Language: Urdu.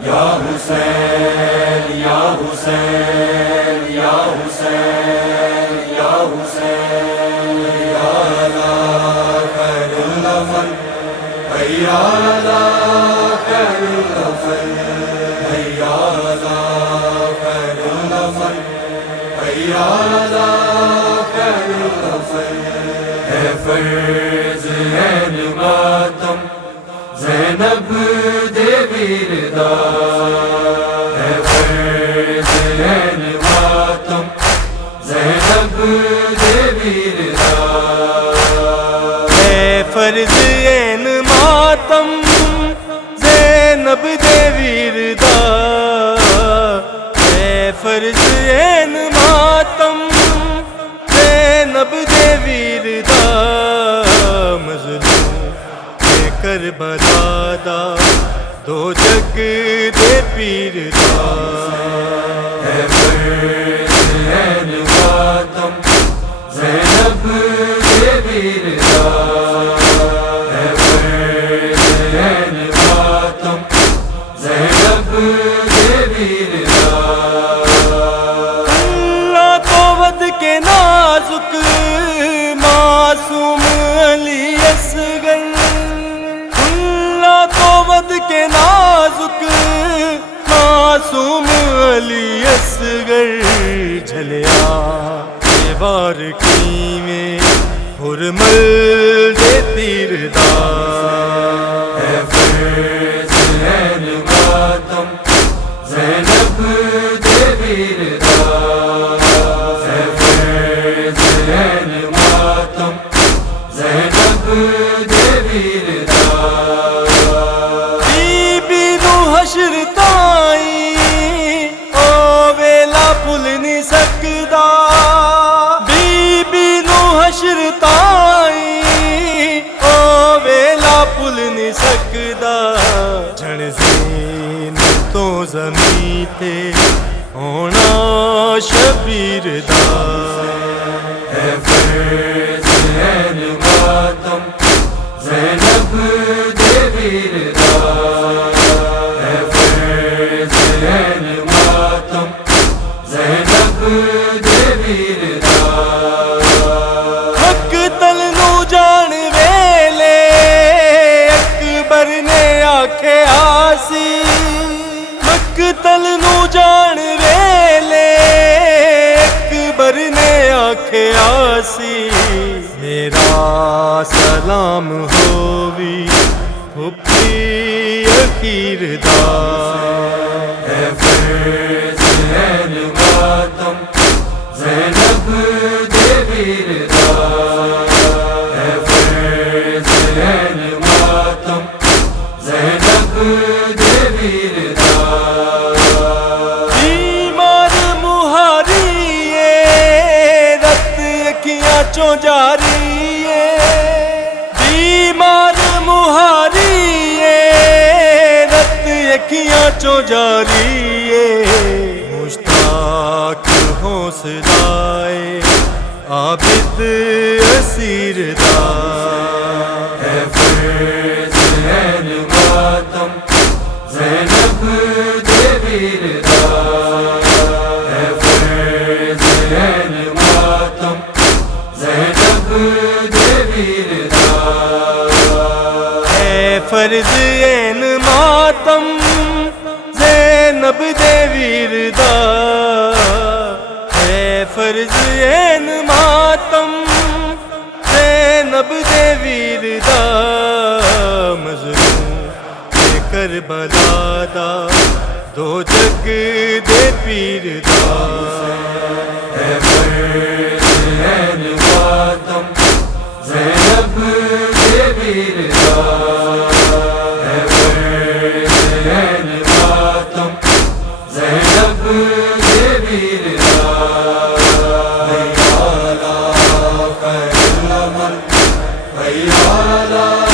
یا حسین یا حسین یا حسین یا حسین یا اللہ خیر النفل یا اللہ خیر النفل یا اللہ خیر النفل یا اللہ خیر النفل ہے فرض ہے ماتم زینب دے ویردا ہے فرض ہے ماتم زینب دے ویردا ہے فرض این ماتم زینب دے ویردا ہے فرض این ماتم زینب دے ویردا مظلوم کربلا دا دو جگ دے پیر دا ہے فرض ہے ماتم زینب دے ویردا ہے فرض ہے ماتم زینب دے ویردا اللہ تو ود کے نازک معصوم علی اصغر کے نازک معصوم علی اصغر جھلیا دیوار کی میں حرمل دے تیر دا ہے فرض ہے ماتم زینب دے ویردا ہے فرض ہے ماتم زینب دے ویردا حشر تائی او ویلا بھل نہیں سکدا بی بی نو حشر تائی او ویلا بھل نہیں سکدا جھن زین تو زمین تے ہونا شبیر دا ہے فرض ہے ماتم زینب دے ویردا ماتم زینب دے ویردا مقتل نو جان ویلے اکبر نے آکھیا سی مقتل نو جان ویلے اکبر نے آکھیا سی میرا سلام ہووی پھپھی اخیر دا ہے فرض ہے ماتم زینب دے ویردا ہے فرض ہے ماتم زینب دے ویردا بیمار مہاری رت اکھیاں چوں جاری بیمار مہاری رت اکھیاں چوں جاری مشتاق حوصلائے عابد اسیر دا ہے فرض ہے ماتم زینب دے ویردا ہے فرض ہے ماتم زینب دے ویردا ہے فرض این ماتم زینب دے ویردا ہے فرض این ماتم زینب دے ویردا مظلوم کربلا دا دو جگ دے پیر دا ہے فرض ہے ماتم زینب دے ویردا ہے فرض ہے ماتم زینب دے ویردا یا اللہ خیر النفل یا اللہ